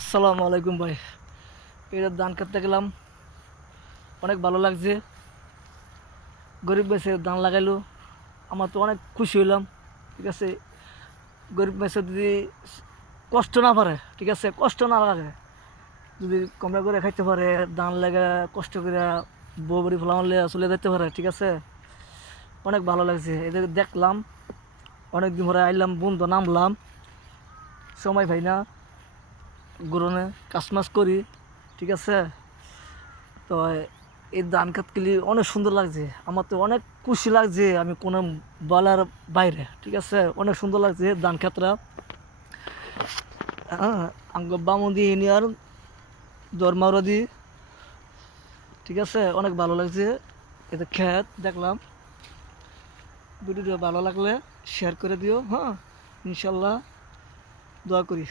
আসসালামু আলাইকুম ভাই। এটা ধান কাটতে গেলাম, অনেক ভালো লাগছে। গরিব মেসে ধান লাগাইলো, আমার তো অনেক খুশি হইলাম। ঠিক আছে, গরিব মেসে যদি কষ্ট না পারে, ঠিক আছে, কষ্ট না লাগে, যদি কমরা করে খাইতে পারে, ধান লাগা কষ্ট করে বউ বাড়ি ফলাম চলে যেতে পারে, ঠিক আছে, অনেক ভালো লাগছে। এদের দেখলাম, অনেক দিন পরে আইলাম, বন্ধু নামলাম, সময় ভাই না গরনে কাজ মাস করি, ঠিক আছে। তো এই ধান কাটগুলি অনেক সুন্দর লাগছে, আমার তো অনেক খুশি লাগছে, আমি কোনো বলার বাইরে, ঠিক আছে, অনেক সুন্দর লাগছে ধান ক্ষেতরা। হ্যাঁ, আঙ্গ বামুদি ইউনিয়ন দরমারদি, ঠিক আছে, অনেক ভালো লাগছে। এতে ক্ষেত দেখলাম। ভিডিওটা ভালো লাগলে শেয়ার করে দিও, হ্যাঁ, ইনশাল্লাহ, দোয়া করি।